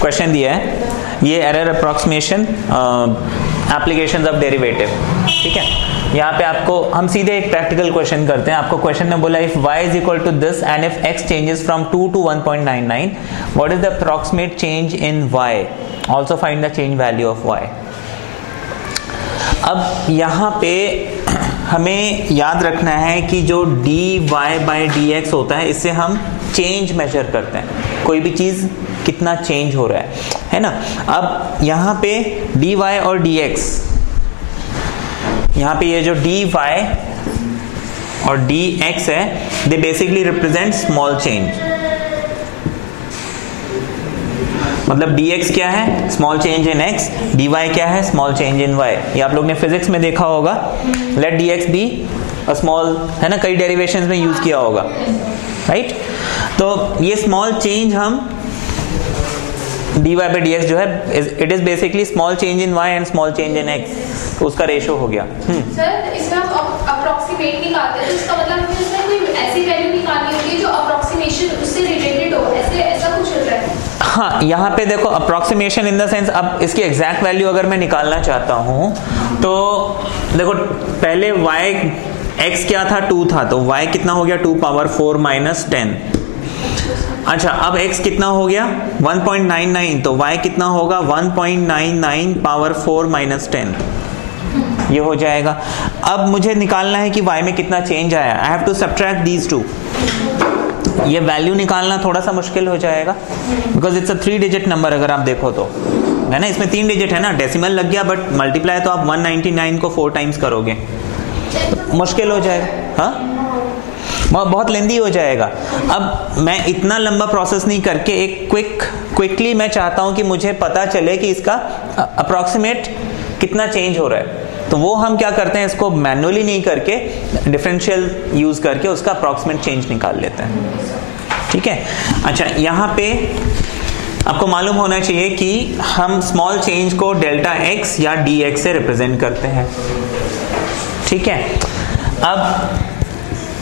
Question दिया है, ये error approximation applications of derivative, ठीक है। यहाँ पे आपको हम सीधे एक प्रैक्टिकल क्वेश्चन करते हैं। आपको क्वेश्चन में बोला if y is equal to this and if x changes from 2 to 1.99 what is the approximate change in y, also find the change value of y। अब यहाँ पे हमें याद रखना है कि जो dy/dx होता है, इससे हम चेंज मेजर करते हैं, कोई भी चीज कितना चेंज हो रहा है ना। अब यहाँ पे dy और dx, यहाँ पे ये जो dy और dx है, they basically represent small change. मतलब dx क्या है, small change in x, dy क्या है, स्मॉल चेंज इन y। ये आप लोग ने फिजिक्स में देखा होगा, let dx be a small, है ना, कई डेरिवेशंस में यूज किया होगा, राइट। तो ये स्मॉल चेंज हम dy by dx जो है, it is basically small change in y and small change in x, तो उसका रेशो हो गया। सर इसमें हम अप्रॉक्सीमेट निकालते हैं, तो इसका मतलब हमें इसमें कोई ऐसी वैल्यू निकालनी होती है जो अप्रॉक्सीमेशन उससे रिलेटेड हो, ऐसा कुछ होता है। हाँ, यहाँ पे देखो अप्रॉक्सीमेशन इन द सेंस, अब इसकी एग्जैक्ट वैल्यू अगर मैं निकालना चाहता हूँ तो देखो पहले x क्या था, 2 था, तो y कितना हो गया, 2 पावर 4 माइनस 10। अच्छा, अब x कितना हो गया 1.99, तो y कितना होगा 1.99 पावर 4 माइनस 10, ये हो जाएगा। अब मुझे निकालना है कि y में कितना चेंज आया, I have to subtract these two. ये वैल्यू निकालना थोड़ा सा मुश्किल हो जाएगा because it's a 3 digit number, अगर आप देखो तो, है ना, इसमें 3 डिजिट है ना, डेसिमल लग गया, बट मल्टीप्लाई तो आप 199 को 4 टाइम्स करोगे, मुश्किल हो जाएगा, हाँ बहुत लेंदी हो जाएगा। अब मैं इतना लंबा प्रोसेस नहीं करके एक क्विकली मैं चाहता हूं कि मुझे पता चले कि इसका अप्रॉक्सीमेट कितना चेंज हो रहा है, तो वो हम क्या करते हैं, इसको मैन्युअली नहीं करके डिफरेंशियल यूज करके उसका अप्रॉक्सीमेट चेंज निकाल लेते हैं, ठीक है। अच्छा, यहाँ पे आपको मालूम होना चाहिए कि हम स्मॉल चेंज को डेल्टा x या dx से रिप्रेजेंट करते हैं, ठीक है। अब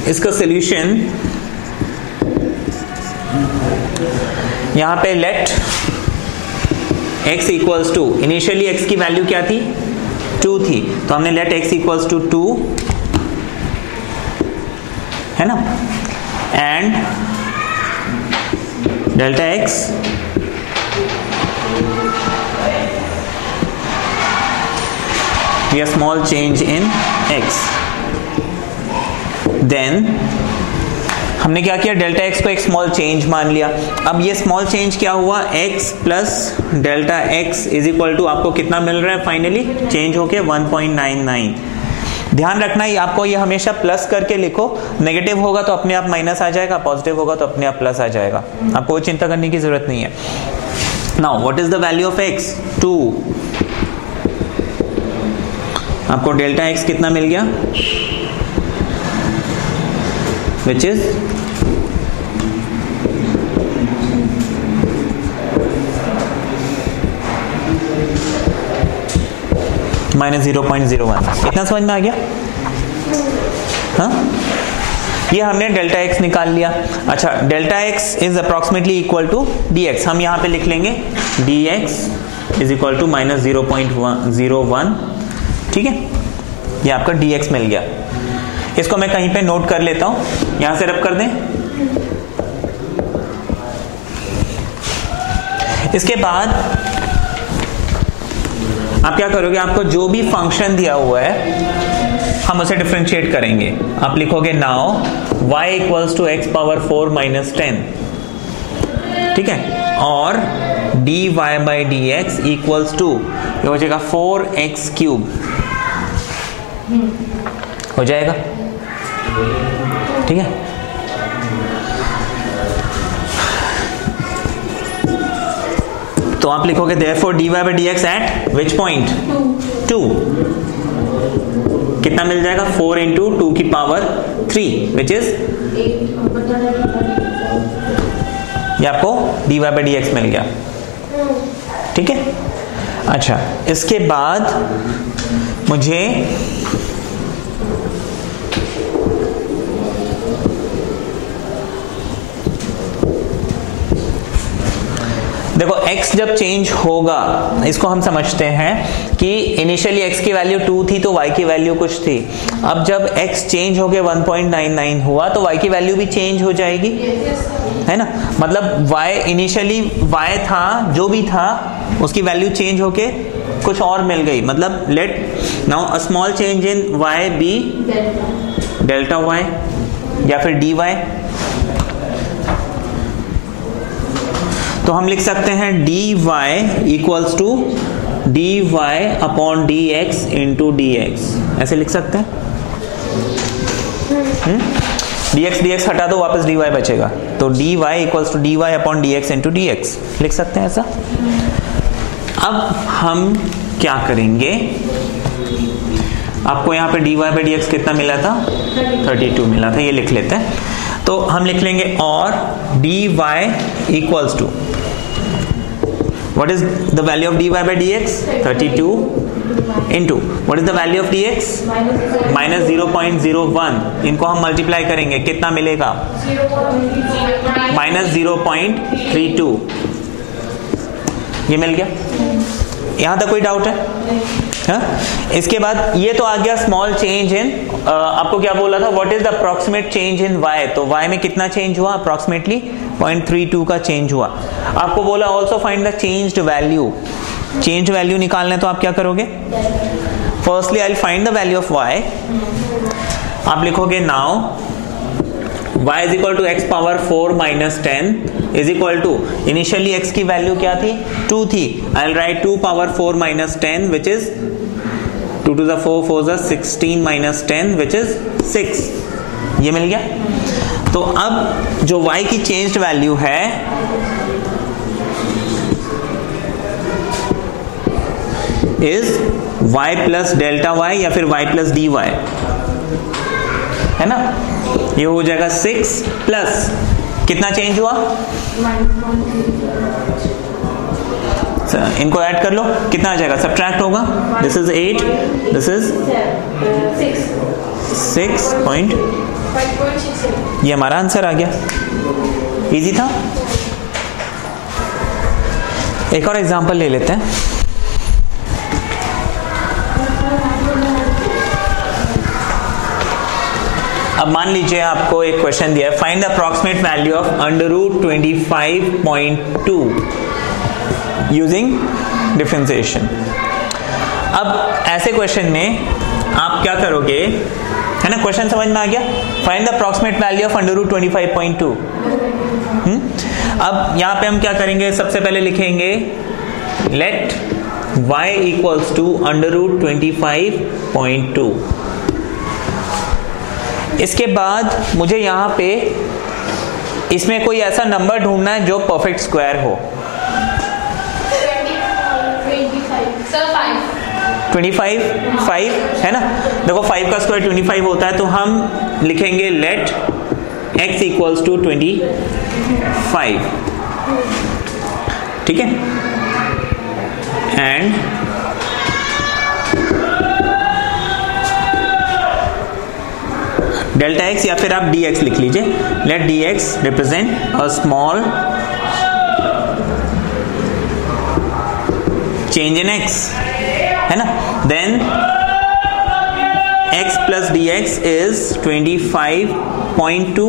इसका सॉल्यूशन यहां पे let x equals to, initially x की वैल्यू क्या थी, 2 थी, तो हमने लेट x इक्वल्स टू 2, है ना, and delta x a small change in x। Then हमने क्या किया, डेल्टा x को एक स्मॉल चेंज मान लिया। अब ये स्मॉल चेंज क्या हुआ, x plus delta x is equal to आपको कितना मिल रहा है, फाइनली चेंज होके 1.99। ध्यान रखना है आपको, ये हमेशा प्लस करके लिखो, नेगेटिव होगा तो अपने आप माइनस आ जाएगा, पॉजिटिव होगा तो अपने आप प्लस आ जाएगा, आपको वो चिंता करने की जरूरत नहीं है। Now what is the value of x, 2। आपको डेल्टा x कितना मिल गया, which is -0.01। इतना समझ में आ गया, हाँ, ये हमने डेल्टा x निकाल लिया। अच्छा, delta x is approximately equal to dx, हम यहाँ पे लिख लेंगे dx इज इक्वल टू -0.01, ठीक है, ये आपका dx मिल गया। इसको मैं कहीं पे नोट कर लेता हूं, यहां से रब कर दें। इसके बाद आप क्या करोगे, आपको जो भी फंक्शन दिया हुआ है हम उसे डिफरेंशिएट करेंगे। आप लिखोगे now y equals to x power 4 minus 10, ठीक है, और dy by dx equals to, ये हो जाएगा 4x क्यूब, हो जाएगा, ठीक है। तो आप लिखोगे therefore dy by dx at which point, 2, कितना मिल जाएगा, 4 into 2 की पावर 3 which is 8, ये आपको dy by dx मिल गया, ठीक है। अच्छा, इसके बाद मुझे देखो x जब चेंज होगा, इसको हम समझते हैं कि इनिशियली x की वैल्यू 2 थी तो y की वैल्यू कुछ थी। अब जब x चेंज होके 1.99 हुआ तो y की वैल्यू भी चेंज हो जाएगी, है ना। मतलब y इनिशियली y था, जो भी था उसकी वैल्यू चेंज होके कुछ और मिल गई। मतलब let now a small change in y be delta y या फिर dy। तो हम लिख सकते हैं dy equals to dy upon dx into dx, ऐसे लिख सकते हैं। dx हटा दो, वापस dy बचेगा, तो dy equals to dy upon dx into dx लिख सकते हैं ऐसा। अब हम क्या करेंगे, आपको यहाँ पे dy बाई dx कितना मिला था, 32 मिला था, ये लिख लेते हैं। तो हम लिख लेंगे और dy equals to, what is the value of dy by dx, 32 into what is the value of dx, minus 0.01। इनको हम मल्टीप्लाई करेंगे, कितना मिलेगा, माइनस 0.32। ये मिल गया, यहां तक कोई डाउट है? इसके बाद ये तो आ गया स्मॉल चेंज इन, आपको क्या बोला था, what is the approximate change in y, तो y में कितना चेंज हुआ, अप्रोक्सीमेटली 0.32 का चेंज हुआ। आपको बोला also find the changed value, change value निकालना है तो आप क्या करोगे, firstly I will find the value of y। आप लिखोगे now y is equal to x power 4 minus 10 is equal to, initially x की वैल्यू क्या थी, 2 थी, I will write 2 power 4 minus 10 which is 2 to the 4 4 is 16 minus 10 which is 6, ये मिल गया। तो अब जो y की चेंज्ड वैल्यू है is y plus delta y या फिर y प्लस dy, है ना। ये हो जाएगा 6 प्लस कितना चेंज हुआ, इनको ऐड कर लो, कितना आ जाएगा, सब्ट्रैक्ट होगा, दिस इज 8, दिस इज 6.5, ये हमारा आंसर आ गया। इजी था। एक और एग्जांपल ले लेते हैं। अब मान लीजिए आपको एक क्वेश्चन दिया है, find the approximate value of under root 25.2 using differentiation. अब ऐसे क्वेश्चन में आप क्या करोगे, है ना, क्वेश्चन समझ में आ गया, find the approximate value of under root 25.2। अब यहां पे हम क्या करेंगे, सबसे पहले लिखेंगे let y equals to under root 25.2। इसके बाद मुझे यहां पे इसमें कोई ऐसा नंबर ढूंढना है जो परफेक्ट स्क्वायर हो। 25 5 है ना, देखो 5 का स्क्वायर 25 होता है, तो हम लिखेंगे लेट x इक्वल्स टू 25, ठीक है, एंड डेल्टा x या फिर आप dx लिख लीजिए, let dx represent a small change in x, है ना, then x plus dx is 25.2,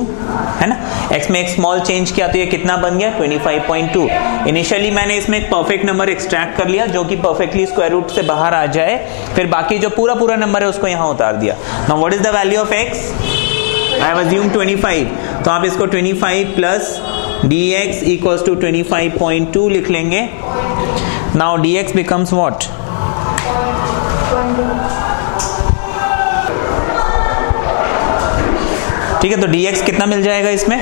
है ना, x में एक स्मॉल चेंज किया तो ये कितना बन गया 25.2। इनिशियली मैंने इसमें एक परफेक्ट नंबर एक्सट्रैक्ट कर लिया जो कि परफेक्टली स्क्वायर रूट से बाहर आ जाए, फिर बाकी जो पूरा नंबर है उसको यहां उतार दिया। Now what is the value of x, I have assumed 25, तो आप इसको 25 प्लस dx इक्वल्स टू 25.2 लिख लेंगे। नाउ dx बिकम्स व्हाट, ठीक है, तो dx कितना मिल जाएगा इसमें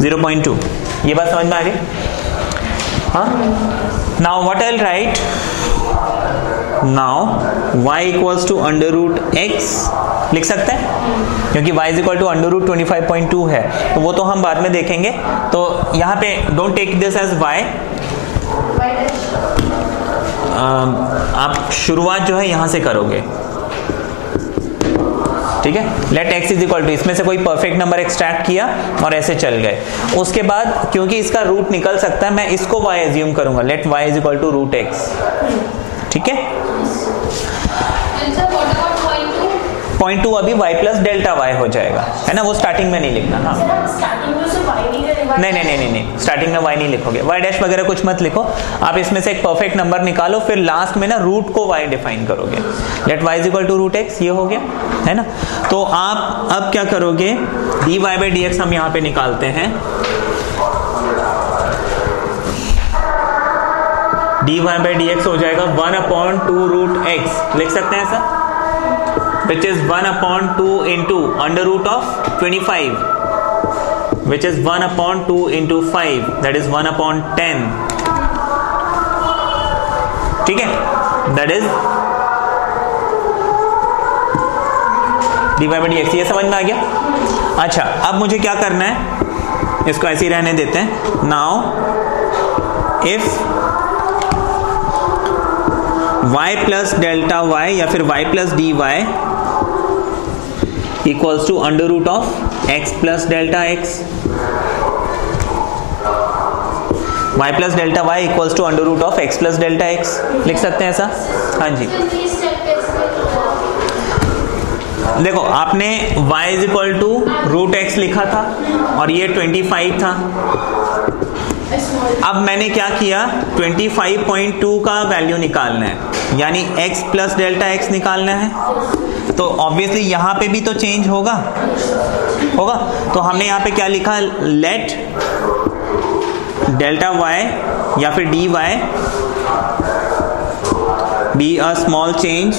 0.2। ये बात समझ में आ गई? हाँ, now what I will write, now y equals to under root x लिख सकते हैं, क्योंकि y is equal to under root 25.2 है, तो वो तो हम बाद में देखेंगे। तो यहाँ पे don't take this as y, आप शुरुआत जो है यहां से करोगे, ठीक है, let x is equal to, इसमें से कोई परफेक्ट नंबर एक्सट्रैक्ट किया और ऐसे चल गए। उसके बाद क्योंकि इसका रूट निकल सकता है, मैं इसको y एज्यूम करूंगा, let y is equal to root x। ठीक है, पॉइंट टू अभी y प्लस डेल्टा y हो जाएगा, है ना, वो स्टार्टिंग में नहीं लिखना। हाँ, नहीं, स्टार्टिंग में y नहीं लिखोगे, y डैश वगैरह कुछ मत लिखो, आप इसमें से एक परफेक्ट नंबर निकालो, फिर लास्ट में ना रूट को y डिफाइन करोगे, let y is equal to root x, ये हो गया, है ना। तो आप अब क्या करोगे, dy बाई dx हम यहाँ पे निकालते हैं, dy बाई dx हो जाएगा 1/2 रूट x, लिख सकते हैं sir, which is 1/2 into under root of 25, which is 1/2 into 5, that is 1/10, ठीक है, that is dy by dx। ये समझ में आ गया। अच्छा, अब मुझे क्या करना है, इसको ऐसे ही रहने देते हैं। Now if y plus delta y या फिर y plus dy equals to under root of x plus delta x, y plus delta y equals to under root of x plus delta x, लिख सकते हैं ऐसा। हाँ जी, देखो आपने y is equal to root x लिखा था और ये 25 था। अब मैंने क्या किया, 25.2 का वैल्यू निकालना है, यानी x प्लस डेल्टा x निकालना है। तो ऑब्वियसली यहाँ पे भी तो चेंज होगा, तो हमने यहाँ पे क्या लिखा, लेट डेल्टा y या फिर dy be a small change,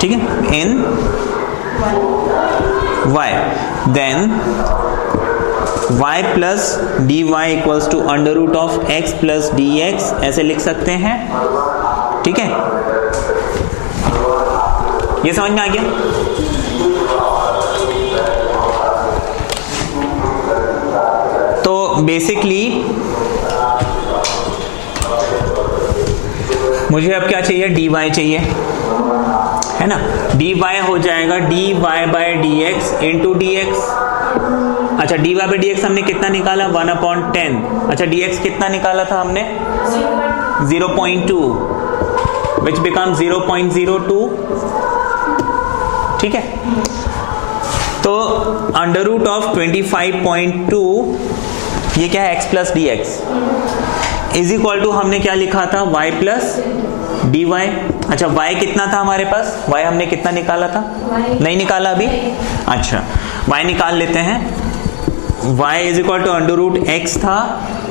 ठीक है, in y, then y plus dy equals to under root of x plus dx, ऐसे लिख सकते हैं। ठीक है, ये समझ में आ गया। तो बेसिकली मुझे अब क्या चाहिए, dy चाहिए, है ना, dy हो जाएगा dy by dx into dx। अच्छा, dy बाई dx हमने कितना निकाला, 1/10। अच्छा, dx कितना निकाला था हमने, 0.2, which becomes 0.02। ठीक है, तो अंडर रूट ऑफ 25.2, ये क्या है, x plus d x is equal to, हमने क्या लिखा था, y प्लस डी वाई। अच्छा, y कितना था हमारे पास, y हमने कितना निकाला था, नहीं निकाला अभी। अच्छा, y निकाल लेते हैं, y is equal to under root x था,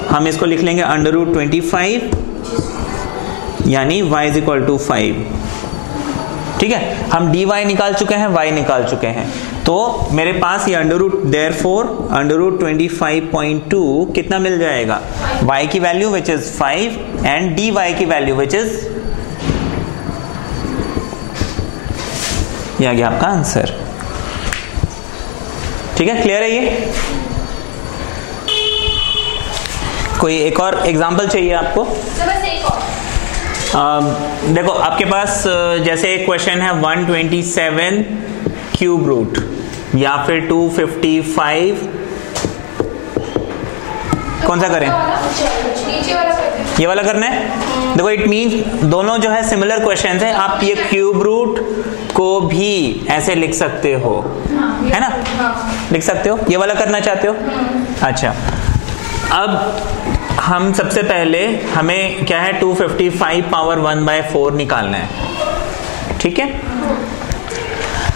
हम इसको लिख लेंगे अंडर रूट 25, यानी y इज इक्वल टू 5। ठीक है, हम dy निकाल चुके हैं, y निकाल चुके हैं, तो मेरे पास ये under root, therefore under root 25.2 कितना मिल जाएगा, y की value which is 5 and dy की वैल्यू विच इज, ये आ गया आपका आंसर। ठीक है, क्लियर है ये। कोई एक और एग्जांपल चाहिए आपको? देखो आपके पास जैसे एक क्वेश्चन है 127 क्यूब रूट या फिर 255, कौन सा करें, ये वाला करना है। देखो इट मींस दोनों जो है सिमिलर क्वेश्चन है, आप ये क्यूब रूट को भी ऐसे लिख सकते हो, है ना, लिख सकते हो, ये वाला करना चाहते हो। अच्छा, अब हम सबसे पहले हमें क्या है, 255 पावर 1/4 निकालना है। ठीक है,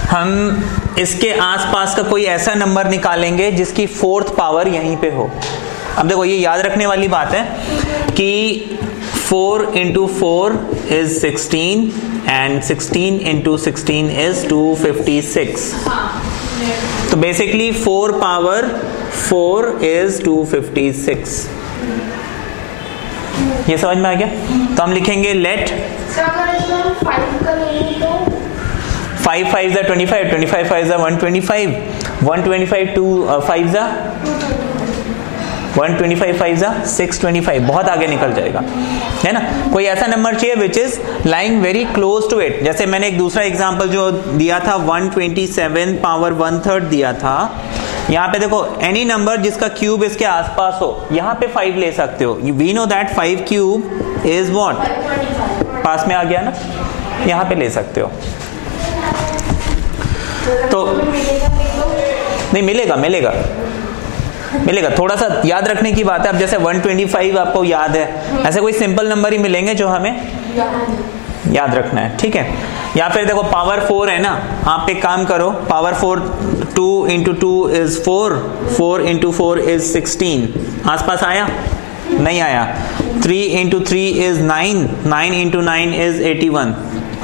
हम इसके आसपास का कोई ऐसा नंबर निकालेंगे जिसकी 4th पावर यहीं पे हो। अब देखो ये याद रखने वाली बात है कि 4 into 4 is 16 and 16 into 16 is 256। तो बेसिकली 4 पावर 4 is 256। ये समझ में आ गया। तो हम लिखेंगे लेट 5 5 is 25, 25 5 is 125, 125 2 5 is 125 5 जा 625, बहुत आगे निकल जाएगा, है ना। कोई ऐसा नंबर चाहिए which is lying very close to it. जैसे मैंने एक दूसरा एग्जांपल जो दिया था 127 पावर 1/3 दिया था। यहाँ पे देखो एनी नंबर जिसका क्यूब इसके आसपास हो, यहाँ पे 5 ले सकते हो। We know that 5 cube is what, पास में आ गया ना, यहाँ पे ले सकते हो। तो नहीं मिलेगा, थोड़ा सा याद रखने की बात है। अब जैसे 125 आपको याद है, ऐसे कोई सिंपल नंबर ही मिलेंगे जो हमें याद रखना है, ठीक है। या फिर देखो पावर 4 है ना, आप एक काम करो, power 4 2 into 2 is 4, 4 into 4 is 16, आसपास आया? नहीं आया। 3 into 3 is 9, 9 into 9 is 81,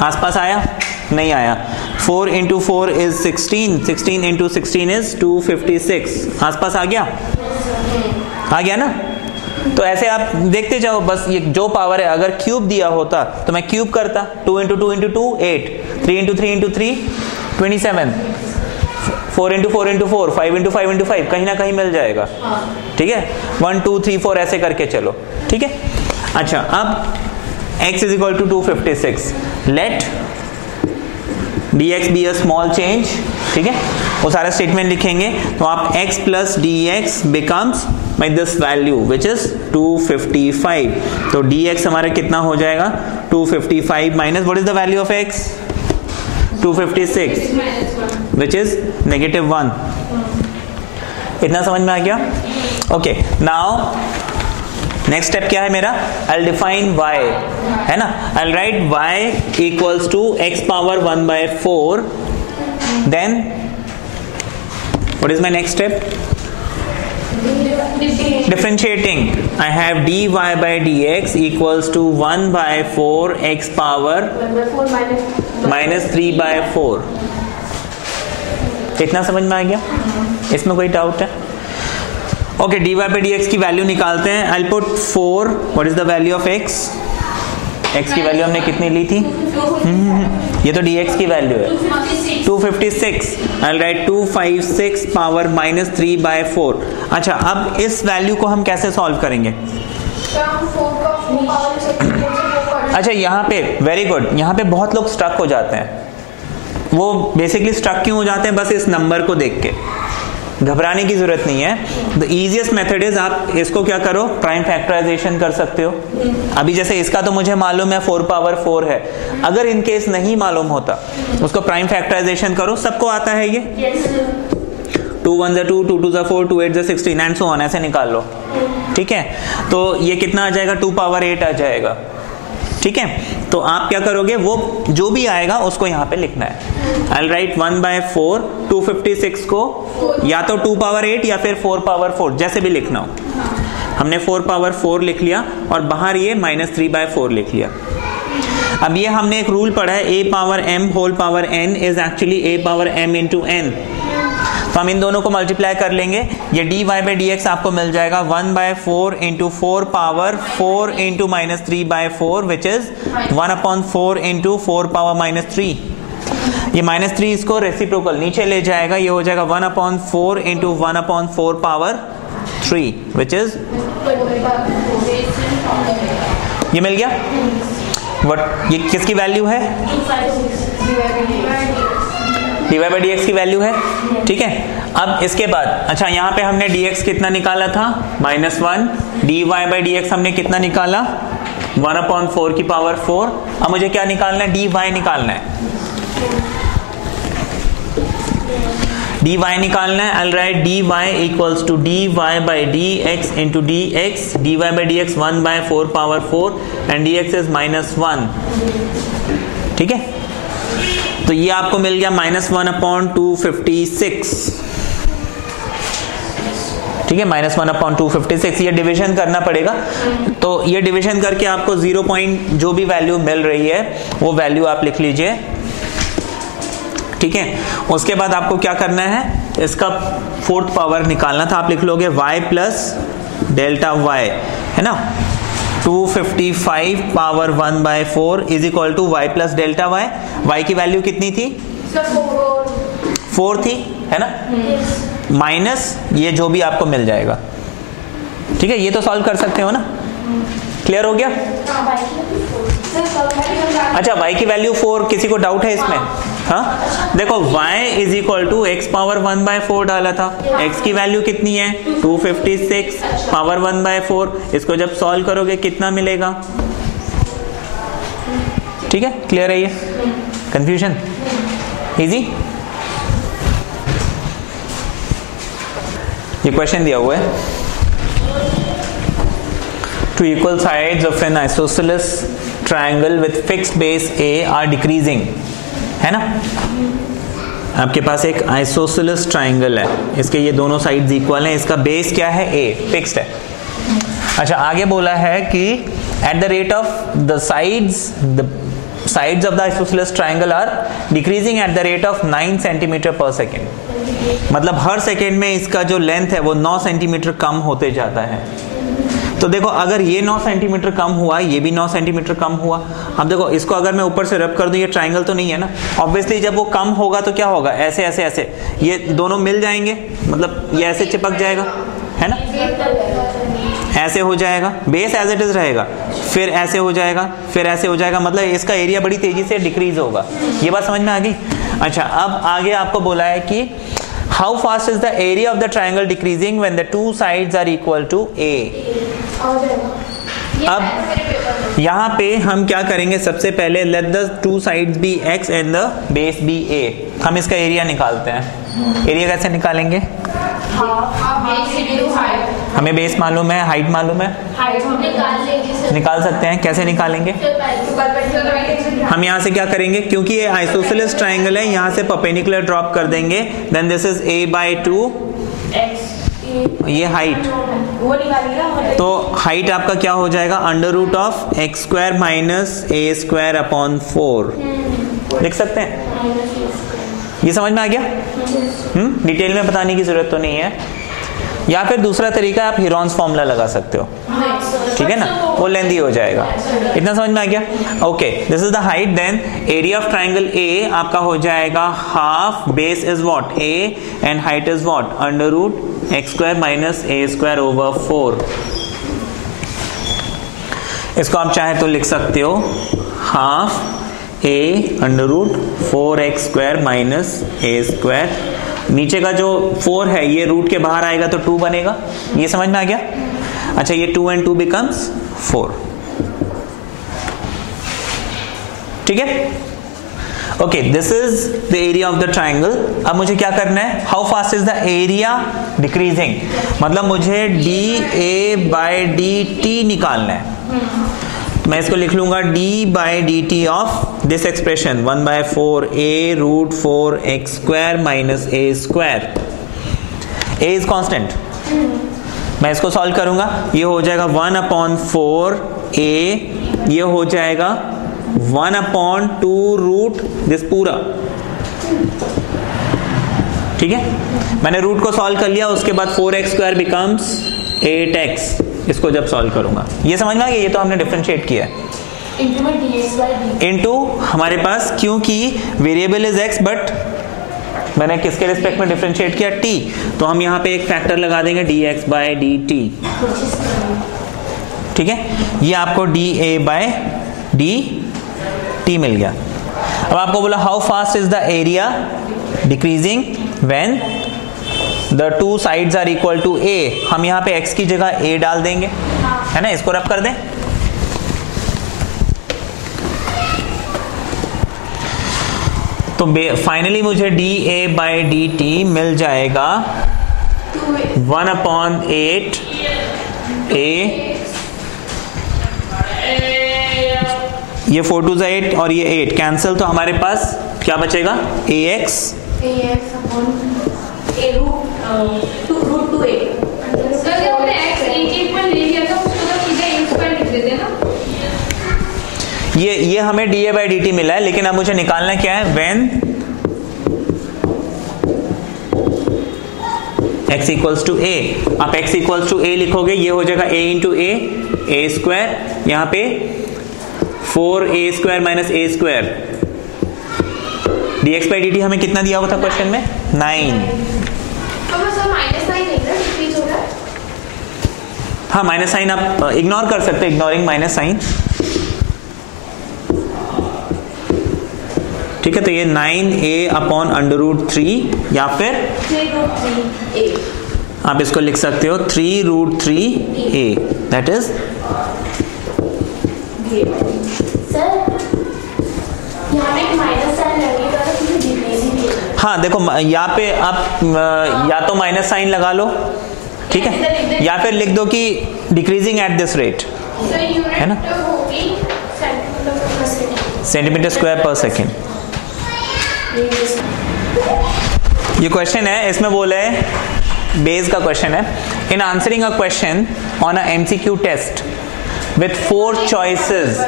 आसपास आया? नहीं आया। 4 into 4 is 16, 16 into 16 is 256, आसपास आ गया? आ गया ना। तो ऐसे आप देखते जाओ, बस ये जो पावर है, अगर क्यूब दिया होता तो मैं क्यूब करता, 2 into 2 into 2 8, 3 into 3 into 3 27, 4 into 4 into 4, 5 into 5 into 5, कहीं ना कहीं मिल जाएगा, ठीक है। 1 2 3 4 ऐसे करके चलो, ठीक है। अच्छा, अब x is equal to 256, let dx be a small change, ठीक है। वो सारा स्टेटमेंट लिखेंगे तो आप x plus dx becomes by this value which is 255। तो dx हमारा कितना हो जाएगा? 255 minus what is the value of x? 256 which is -1। इतना समझ में आ गया? ओके, नाउ नेक्स्ट स्टेप क्या है मेरा? I'll define y, है ना। I'll write y equals to x power 1/4, then what is my next step? Differentiating. I have dy by dx equals to 1/4 x power minus 3/4। इतना समझ में आ गया? इसमें कोई डाउट है? ओके, dy by dx की वैल्यू निकालते हैं। I'll put 4, what is the value of x? x की वैल्यू हमने कितनी ली थी? ये तो dx की वैल्यू है 256। I'll write 256 power minus 3/4। अच्छा, अब इस वैल्यू को हम कैसे सॉल्व करेंगे? अच्छा, यहाँ पे वेरी गुड, यहाँ पे बहुत लोग स्ट्रक हो जाते हैं। वो बेसिकली स्ट्रक क्यों हो जाते हैं? बस इस नंबर को देख के। घबराने की जरूरत नहीं है। द इजीएस्ट मेथड इज, आप इसको क्या करो, प्राइम फैक्टराइजेशन कर सकते हो। अभी जैसे इसका तो मुझे मालूम है 4/4 है, अगर इन केस नहीं मालूम होता उसको प्राइम फैक्टराइजेशन करो, सबको आता है ये। 2 1 2, 2 2 4, 2 8 16 एंड सो ऑन, ऐसे निकाल लो, ठीक है। तो ये कितना आ जाएगा? 2/8 आ जाएगा, ठीक है। तो आप क्या करोगे, वो जो भी आएगा उसको यहाँ पे लिखना है। I'll write 1/4, 256 को या तो 2/8 या फिर 4/4, जैसे भी लिखना हो। हमने 4/4 लिख लिया और बाहर ये -3/4 लिख लिया। अब ये हमने एक रूल पढ़ा है, a power m whole power n is actually a power m into n। तो हम इन दोनों को मल्टीप्लाई कर लेंगे, ये dy by dx आपको मिल जाएगा 1/4 into 4 power 4 into -3/4 which is 1/4 into 4 power -3। ये -3 इसको रेसिप्रोकल नीचे ले जाएगा, ये हो जाएगा 1/4 इंटू 1/4 पावर 3 विच इज, ये मिल गया। वट ये किसकी वैल्यू है? dy by dx की वैल्यू है, ठीक है। अब इसके बाद, अच्छा यहाँ पे हमने dx कितना निकाला था? -1। dy by dx हमने कितना निकाला? 1/4 की पावर 4। अब मुझे क्या निकालना है? dy निकालना है, dy निकालना है। I'll write dy equals to dy by dx into dx, dy by dx 1/4 power 4 and dx is -1, ठीक है। तो ये आपको मिल गया -1/256, ठीक है, -1/256। ये डिवीजन करना पड़ेगा, तो ये डिवीजन करके आपको 0 पॉइंट जो भी वैल्यू मिल रही है वो वैल्यू आप लिख लीजिए, ठीक है। उसके बाद आपको क्या करना है, इसका 4th पावर निकालना था। आप लिख लोगे y प्लस डेल्टा y, है ना। 255 power 1/4 is equal to y plus delta y। y की वैल्यू कितनी थी? 4 थी, है ना। माइनस ये जो भी आपको मिल जाएगा, ठीक है, ये तो सॉल्व कर सकते हो ना, क्लियर हो गया। अच्छा, y की वैल्यू 4, किसी को डाउट है इसमें? हाँ, देखो y is equal to x power 1/4 डाला था, x की वैल्यू कितनी है 256 पावर 1/4, इसको जब सॉल्व करोगे कितना मिलेगा? ठीक है, क्लियर है ये? कंफ्यूजन? इजी? ये क्वेश्चन दिया हुआ है, two equal sides of an isosceles triangle with fixed base A are decreasing, है ना? आपके पास एक isosceles triangle है, इसके ये दोनों साइड्स इक्वल हैं, इसका बेस क्या है? A, फिक्स्ड है। अच्छा, आगे बोला है कि at the rate of the sides of the isosceles triangle are decreasing at the rate of 9 centimeter per second, मतलब हर सेकेंड में इसका जो लेंथ है वो 9 सेंटीमीटर कम होते जाता है। तो देखो, अगर ये 9 सेंटीमीटर कम हुआ, ये भी 9 सेंटीमीटर कम हुआ। अब देखो, इसको अगर मैं ऊपर से रब कर दूं, ये ट्रायंगल तो नहीं है ना, ऑब्वियसली जब वो कम होगा तो क्या होगा? ऐसे ऐसे ऐसे ये दोनों मिल जाएंगे, मतलब ये ऐसे चिपक जाएगा, है ना, ऐसे हो जाएगा, बेस एज इट इज रहेगा, फिर ऐसे हो जाएगा, फिर ऐसे हो जाएगा, मतलब इसका एरिया बड़ी तेजी से डिक्रीज होगा। ये बात समझ में आ गई? अच्छा, अब आगे आपको बोला है कि how fast is the area of the triangle decreasing when the two sides are equal to a. अब यहाँ पे हम क्या करेंगे? सबसे पहले let the two sides be x and the base be a। हम इसका एरिया निकालते हैं। एरिया कैसे निकालेंगे? हमें बेस मालूम है, हाइट मालूम है, निकाल सकते हैं। कैसे निकालेंगे? हम यहाँ से क्या करेंगे? क्योंकि ये आइसोसेलेस ट्रायंगल है, यहाँ से परपेंडिकुलर ड्रॉप कर देंगे, देन दिस इज a/2, ये हाइट, तो हाइट आपका क्या हो जाएगा? √ x² - a² अपॉन 4 लिख सकते हैं। ये समझ में आ गया? डिटेल में बताने की जरूरत तो नहीं है। या फिर दूसरा तरीका, आप हीरोन्स फॉर्मूला लगा सकते हो, ठीक है ना, वो लेंदी हो जाएगा। इतना समझ में आ गया? Okay, this is the height, then area of triangle a आपका हो जाएगा half, base is what? a and height is what? √ x² - a² / 4। इसको आप चाहे तो लिख सकते हो हाफ a √ 4x² - a²। नीचे का जो 4 है ये रूट के बाहर आएगा तो 2 बनेगा। ये समझ में आ गया? अच्छा, ये 2 and 2 becomes 4, ठीक है? Okay, this is the area of the triangle. अब मुझे क्या करना है? How fast is the area decreasing, मतलब मुझे dA/dt निकालना है। मैं इसको लिख लूंगा d/dt of this expression 1/4 a √ 4x² - a²। a is constant, मैं इसको सॉल्व करूंगा, ये हो जाएगा 1/4 a, ये हो जाएगा 1/2 √ दिस पूरा, ठीक है? मैंने रूट को सॉल्व कर लिया, उसके बाद 4x² becomes 8x, इसको जब सॉल्व करूंगा। ये समझ में आ गया? ये तो हमने डिफरेंशिएट किया है इनटू हमारे पास, क्योंकि वेरिएबल इज x, बट मैंने किसके रिस्पेक्ट में डिफरेंशिएट किया? t, तो हम यहाँ पे एक फैक्टर लगा देंगे dx/dt, ठीक है? ये आपको dA/dt मिल गया। अब आपको बोला how fast is the area decreasing when the two sides are equal to a। हम यहाँ पे x की जगह a डाल देंगे, है ना? इसको रब कर दें, तो फाइनली मुझे dA/dt मिल जाएगा 1/8 a, ये 4 2 8 और ये 8 कैंसिल, तो हमारे पास क्या बचेगा? ax ये हमें dA/dt मिला है, लेकिन अब मुझे निकालना क्या है? When x equals to a। आप x इक्वल्स टू a लिखोगे, ये हो जाएगा a × a² यहाँ पे 4a² - a²। dx/dt हमें कितना दिया हुआ था क्वेश्चन में? 9। हाँ माइनस साइन आप इग्नोर कर सकते हैं, इग्नोरिंग माइनस साइन। ठीक है, तो ये 9a/√3 या फिर 3√3a, आप इसको लिख सकते हो 3√3a, दैट इज। सर यहाँ पे एक माइनस साइन लगेगा तो किसी डिक्रीजिंग है। हाँ देखो यहाँ पे आप या तो माइनस साइन लगा लो, ठीक है, या फिर लिख दो कि डिक्रीजिंग एट दिस रेट, है ना, सेंटीमीटर स्क्वायर पर सेकेंड। ये क्वेश्चन है, इसमें बोला है, बेस का क्वेश्चन है, in answering a question on a MCQ test with 4 choices.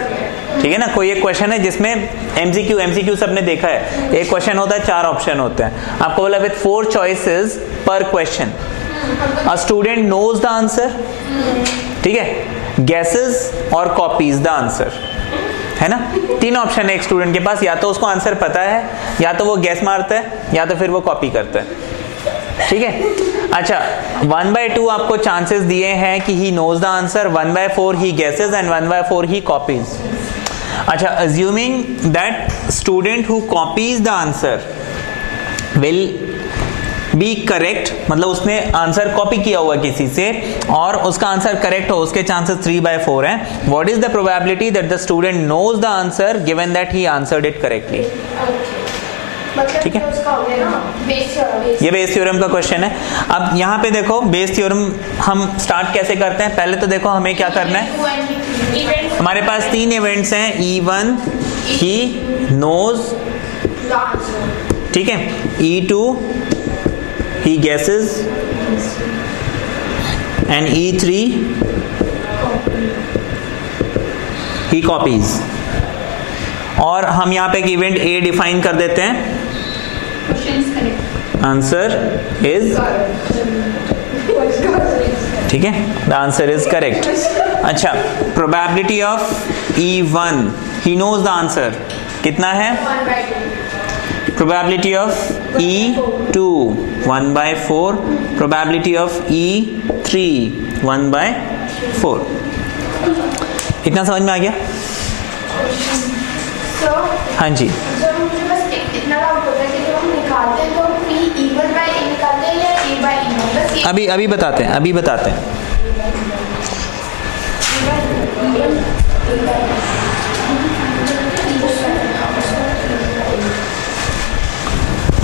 ठीक है ना, कोई एक क्वेश्चन है जिसमें एमसीक्यू सबने देखा है, एक क्वेश्चन होता है 4 ऑप्शन होते हैं, आपको बोला with 4 choices per question, a student knows the answer, ठीक है, गेसेस और कॉपीज द आंसर, है ना। 3 ऑप्शन है एक स्टूडेंट के पास, या तो उसको आंसर पता है, या तो वो गैस मारता है, या तो फिर वो कॉपी करता है। ठीक है, अच्छा 1/2 आपको चांसेस दिए हैं कि he knows the answer, 1/4 he guesses and 1/4 he copies. अच्छा, assuming that student who copies the answer will be correct, मतलब उसने आंसर कॉपी किया हुआ किसी से और उसका आंसर करेक्ट हो, उसके चांसेस 3/4 हैं। What is the probability that the student knows the answer given that he answered it correctly. ठीक है, ये बेस थ्योरम का क्वेश्चन है। अब यहाँ पे देखो बेस थ्योरम हम स्टार्ट कैसे करते हैं, पहले तो देखो हमें क्या करना है, हमारे पास 3 इवेंट्स हैं, E1 ही नोज, ठीक है, E2 he guesses and E3 he copies। और हम यहाँ पे एक इवेंट A डिफाइन कर देते हैं, आंसर इज, ठीक है, द आंसर इज करेक्ट। अच्छा, probability of E1 he knows the answer कितना है, probability of E2 1/4, probability of E3 1/4। इतना समझ में आ गया? हाँ जी, मुझे बस इतना डाउट होता है कि जब हम निकालते हैं तो E1/A निकालते हैं या A/E1, बस अभी बताते हैं, अभी बताते हैं।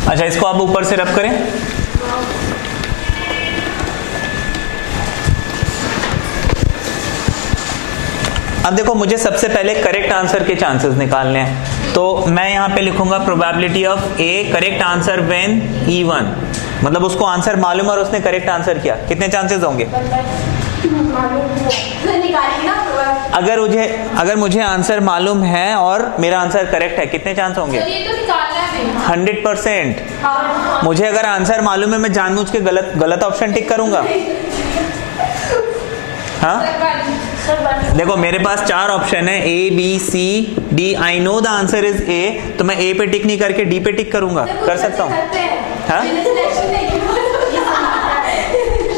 अच्छा, इसको आप ऊपर से रब करें। अब देखो मुझे सबसे पहले करेक्ट आंसर के चांसेस निकालने हैं, तो मैं यहाँ पे लिखूंगा probability of A correct answer when E1, मतलब उसको आंसर मालूम और उसने करेक्ट आंसर किया, कितने चांसेस होंगे? अगर मुझे आंसर मालूम है और मेरा आंसर करेक्ट है, कितने चांस होंगे? 100%। मुझे अगर आंसर मालूम है, मैं जानबूझ के गलत ऑप्शन टिक करूंगा? हाँ, देखो मेरे पास 4 ऑप्शन है, A B C D, I know the answer is A, तो मैं A पे टिक नहीं करके D पे टिक करूंगा, कर सकता हूँ? हाँ,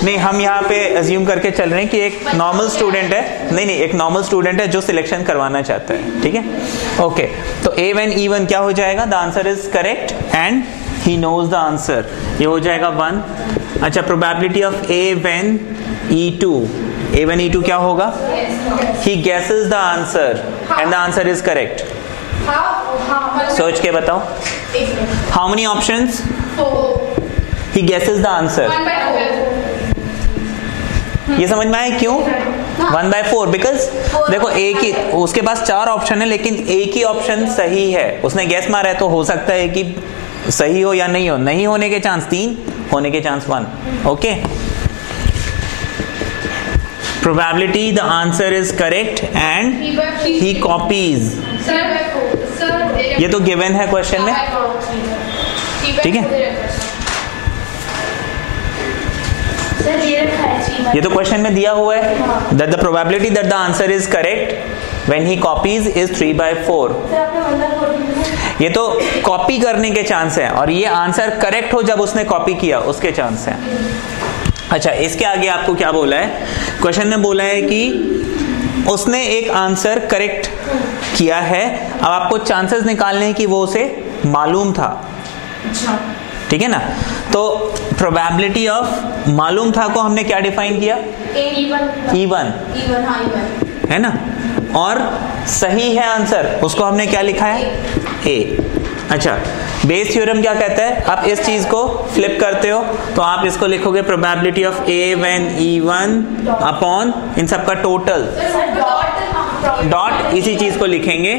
नहीं, हम यहाँ पे अज्यूम करके चल रहे हैं कि एक नॉर्मल स्टूडेंट है, नहीं एक नॉर्मल स्टूडेंट है जो सिलेक्शन करवाना चाहता है, ठीक है, ओके। तो A व्हेन E1 क्या हो जाएगा, the answer is correct and he knows the answer, ये हो जाएगा 1। अच्छा, probability of A when E2, A when E2 क्या होगा, he guesses the answer and the answer is correct. सोच के बताओ, how many options, he guesses the answer, ये समझ में आया क्यों? 1/4, बिकॉज देखो एक ही, उसके पास 4 ऑप्शन है लेकिन एक ही ऑप्शन सही है, उसने गैस मारा है, तो हो सकता है कि सही हो या नहीं हो, नहीं होने के चांस 3, होने के chance 1, okay. Probability the answer is correct and he copies, ये तो गिवन है क्वेश्चन में, ठीक है, ये तो क्वेश्चन में दिया हुआ है, that the probability that the answer is correct when he copies is 3/4। ये तो कॉपी करने के चांस है और ये आंसर करेक्ट हो जब उसने कॉपी किया उसके चांस है। अच्छा, इसके आगे आपको क्या बोला है, क्वेश्चन में बोला है कि उसने एक आंसर करेक्ट किया है, अब आपको चांसेस निकालने हैं कि वो उसे मालूम था। अच्छा, ठीक है ना, तो प्रोबेबिलिटी ऑफ मालूम था को हमने क्या डिफाइन किया, इवन है ना, और सही है आंसर उसको हमने क्या लिखा है, ए। अच्छा, बेस थ्योरम क्या कहता है, आप इस चीज को फ्लिप करते हो तो आप इसको लिखोगे probability of A when E one upon इन सबका टोटल, डॉट इसी चीज को लिखेंगे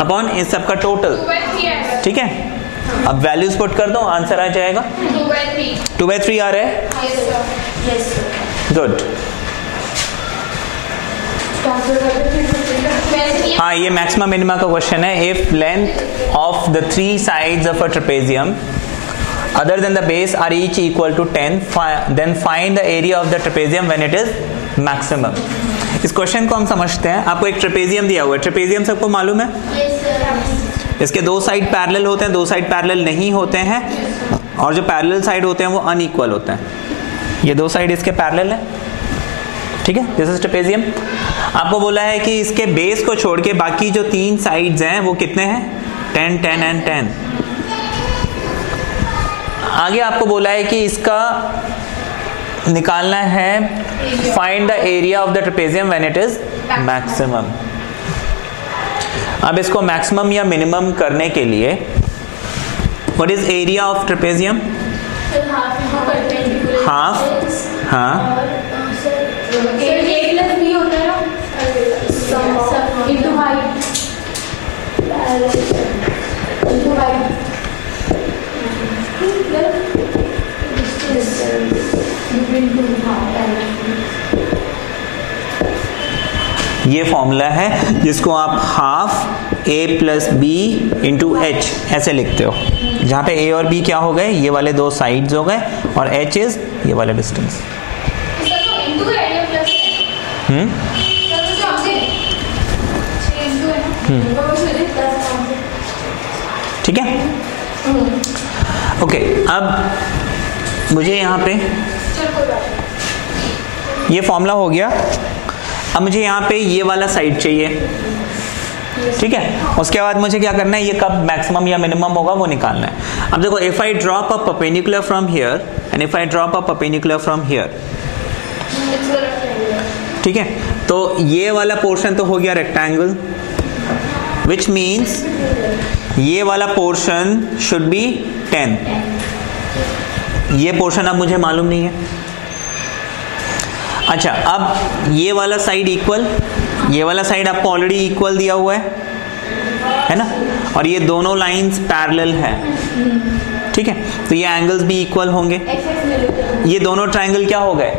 अपॉन इन सबका टोटल। ठीक है, अब वैल्यूज पुट कर दो, आंसर आ जाएगा 2/3 आ रहा है। गुड। हाँ, ये मैक्सिमम मिनिमा का क्वेश्चन है। If length of the 3 sides of a trapezium other than the base are each equal to 10, then find the area of the trapezium when it is maximum. इस question को हम समझते हैं। आपको एक trapezium दिया हुआ है, ट्रेपेजियम सबको मालूम है, इसके 2 साइड पैरेलल होते हैं, 2 साइड पैरेलल नहीं होते हैं, और जो पैरेलल साइड होते हैं वो अनइक्वल होते हैं। ये 2 साइड इसके पैरेलल है। ठीक है, दिस इज ट्रेपेजियम। आपको बोला है कि इसके बेस को छोड़ के बाकी जो 3 साइड्स हैं वो कितने हैं, 10, 10 एंड 10। आगे आपको बोला है कि इसका निकालना है find the area of the trapezium when it is maximum. अब इसको मैक्सिमम या मिनिमम करने के लिए what is area of trapezium, half, हाँ, ये फॉर्मूला है जिसको आप हाफ ए प्लस बी इंटू एच ऐसे लिखते हो, जहां पे ए और बी क्या हो गए, ये वाले 2 साइड्स हो गए, और एच इज ये वाला डिस्टेंस। ठीक है, ओके। अब मुझे यहाँ पे ये फॉर्मूला हो गया, अब मुझे यहाँ पे ये वाला साइड चाहिए। ठीक है, उसके बाद मुझे क्या करना है, ये कब मैक्सिमम या मिनिमम होगा वो निकालना है। अब देखो, if I drop a perpendicular from here and if I drop a perpendicular from here, ठीक है, तो ये वाला पोर्शन तो हो गया रेक्टेंगल, विच मीन्स ये वाला पोर्शन शुड बी 10। ये पोर्शन अब मुझे मालूम नहीं है। अच्छा, अब ये वाला साइड इक्वल, ये वाला साइड आपको ऑलरेडी इक्वल दिया हुआ है ना, और ये दोनों लाइंस पैरेलल है। ठीक है, तो ये एंगल्स भी इक्वल होंगे। ये दोनों ट्रायंगल क्या हो गए,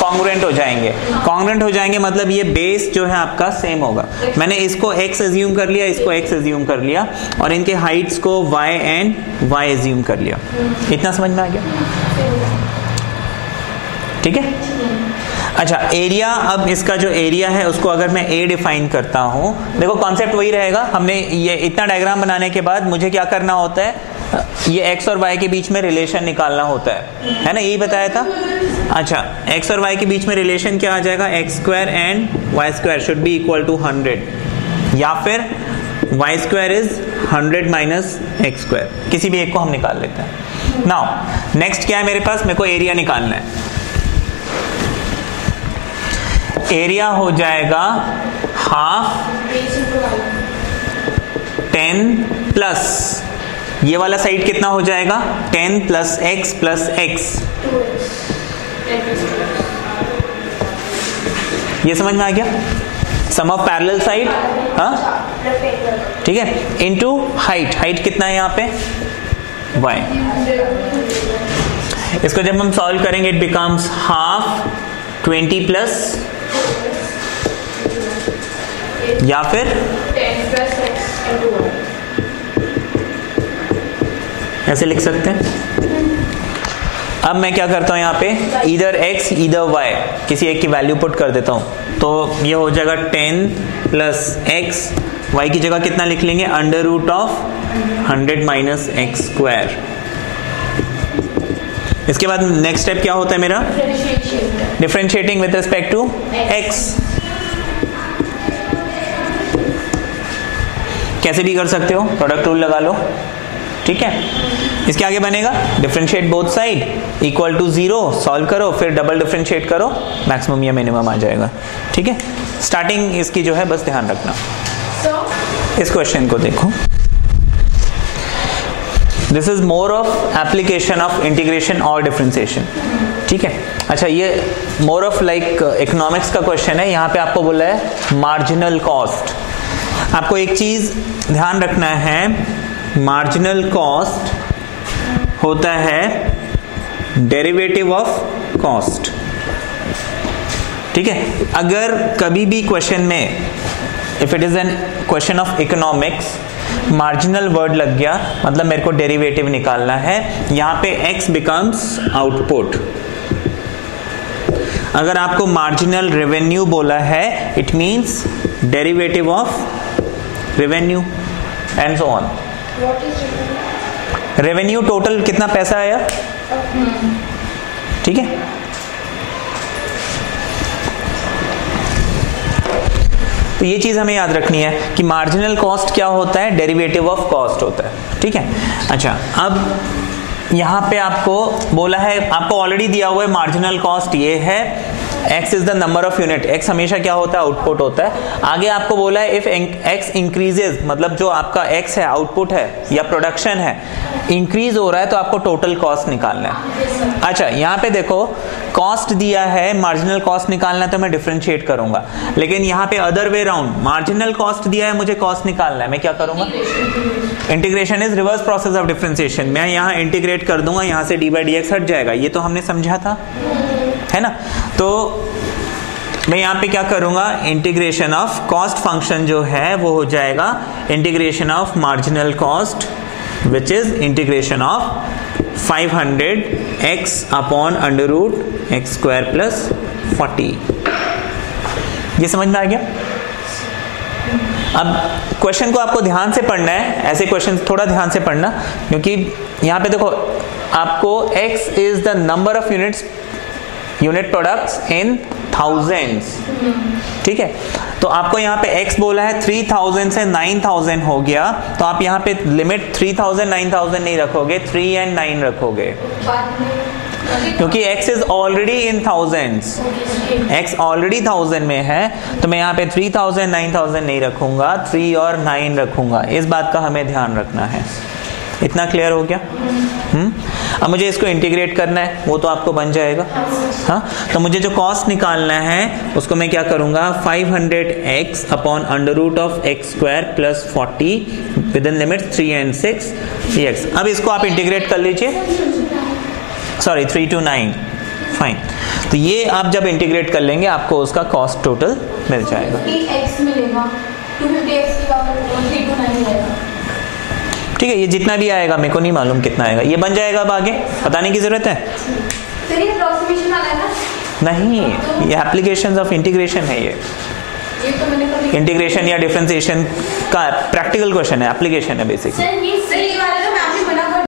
कॉन्ग्रुएंट हो जाएंगे। कॉन्ग्रुएंट हो जाएंगे मतलब ये बेस जो है आपका सेम होगा। मैंने इसको x एज्यूम कर लिया, इसको x एज्यूम कर लिया, और इनके हाइट्स को y एंड y एज्यूम कर लिया। इतना समझ में आ गया? ठीक है। अच्छा, एरिया, अब इसका जो एरिया है उसको अगर मैं a डिफाइन करता हूं, देखो कॉन्सेप्ट वही रहेगा। हमने ये इतना डायग्राम बनाने के बाद मुझे क्या करना होता है, ये x और y के बीच में रिलेशन निकालना होता है ना, यही बताया था। अच्छा, x और y के बीच में रिलेशन क्या आ जाएगा, x² and y² should be equal to 100, या फिर y² इज 100 माइनस x², किसी भी एक को हम निकाल लेते हैं। नाउ नेक्स्ट क्या है मेरे पास, मेरे को एरिया निकालना है। एरिया हो जाएगा हाफ 10 प्लस ये वाला साइड कितना हो जाएगा, 10 प्लस x प्लस x। ये समझ में आ गया, सम ऑफ पैरेलल साइड, हाँ ठीक है, इनटू हाइट। हाइट कितना है यहाँ पे, y। इसको जब हम सॉल्व करेंगे इट बिकम्स हाफ 20 प्लस, या फिर 10 प्लस x, ऐसे लिख सकते हैं। अब मैं क्या करता हूं यहाँ पे, इधर x इधर y, किसी एक की वैल्यू पुट कर देता हूं, तो ये हो जाएगा 10 प्लस x, y की जगह कितना लिख लेंगे, under root of 100 minus x²। इसके बाद नेक्स्ट स्टेप क्या होता है मेरा? Differentiating with respect to x। कैसे भी कर सकते हो, प्रोडक्ट रूल लगा लो, ठीक है। इसके आगे बनेगा differentiate both side equal to 0, solve करो, फिर डबल डिफरेंशिएट करो, मैक्सिमम या मिनिमम आ जाएगा, ठीक है। स्टार्टिंग इसकी जो है बस ध्यान रखना। इस क्वेश्चन को देखो, this is more of application of integration और डिफरेंशिएशन, ठीक है। अच्छा, ये मोर ऑफ लाइक इकोनॉमिक्स का क्वेश्चन है। यहाँ पे आपको बोला है मार्जिनल कॉस्ट। आपको एक चीज ध्यान रखना है, मार्जिनल कॉस्ट होता है डेरिवेटिव ऑफ कॉस्ट, ठीक है। अगर कभी भी क्वेश्चन में if it is an question of economics marginal word लग गया, मतलब मेरे को डेरिवेटिव निकालना है, यहां पे x बिकम्स आउटपुट। अगर आपको मार्जिनल रेवेन्यू बोला है, it means derivative of revenue and so on. Revenue total कितना पैसा आया, ठीक है। तो ये चीज हमें याद रखनी है कि मार्जिनल कॉस्ट क्या होता है, डेरिवेटिव ऑफ कॉस्ट होता है, ठीक है। अच्छा, अब यहां पे आपको बोला है, आपको ऑलरेडी दिया हुआ है मार्जिनल कॉस्ट ये है, x is the number of unit. x हमेशा क्या होता है, आउटपुट होता है। आगे आपको बोला है इफ x इंक्रीजेज, मतलब जो आपका x है, आउटपुट है या प्रोडक्शन है, इंक्रीज हो रहा है, तो आपको टोटल कॉस्ट निकालना है। अच्छा, यहाँ पे देखो कॉस्ट दिया है, मार्जिनल कॉस्ट निकालना है, तो मैं डिफरेंशिएट करूंगा। लेकिन यहाँ पे other way round, marginal cost दिया है, मुझे कॉस्ट निकालना है, मैं क्या करूंगा? Integration is reverse process of differentiation. मैं यहाँ इंटीग्रेट कर दूंगा, यहाँ से डी बाई डी एक्स हट जाएगा, ये तो हमने समझा था, है ना। तो मैं यहाँ पे क्या करूंगा, इंटीग्रेशन ऑफ कॉस्ट फंक्शन जो है वो हो जाएगा integration of marginal cost which is integration of 500x upon under root x square plus 40। ये समझ में आ गया? अब क्वेश्चन को आपको ध्यान से पढ़ना है, ऐसे क्वेश्चन थोड़ा ध्यान से पढ़ना, क्योंकि यहाँ पे देखो आपको x is the number of unit products in thousands, ठीक है। तो आपको यहाँ पे x बोला है 3000 से 9000 हो गया, तो आप यहाँ पे लिमिट 3000 9000 नहीं रखोगे, 3 and 9 रखोगे, क्योंकि x is already in thousands, x already 1000 में है, तो मैं यहाँ पे 3000 9000 नहीं रखूंगा, 3 और 9 रखूंगा। इस बात का हमें ध्यान रखना है। इतना क्लियर हो गया? अब मुझे इसको इंटीग्रेट करना है, वो तो आपको बन जाएगा। हाँ, तो मुझे जो कॉस्ट निकालना है उसको मैं क्या करूंगा, 500x upon under root of x square plus 40 within limit 3 and 6 dx। अब इसको आप इंटीग्रेट कर लीजिए, सॉरी 3 to 9, फाइन। तो ये आप जब इंटीग्रेट कर लेंगे आपको उसका कॉस्ट टोटल मिल जाएगा, ठीक है। ये जितना भी आएगा मेरे को नहीं मालूम कितना आएगा, ये बन जाएगा। अब आगे बताने की जरूरत है? नहीं, ये एप्लीकेशंस ऑफ इंटीग्रेशन है। ये इंटीग्रेशन या डिफरेंशिएशन का प्रैक्टिकल क्वेश्चन है, एप्लीकेशन है बेसिकली।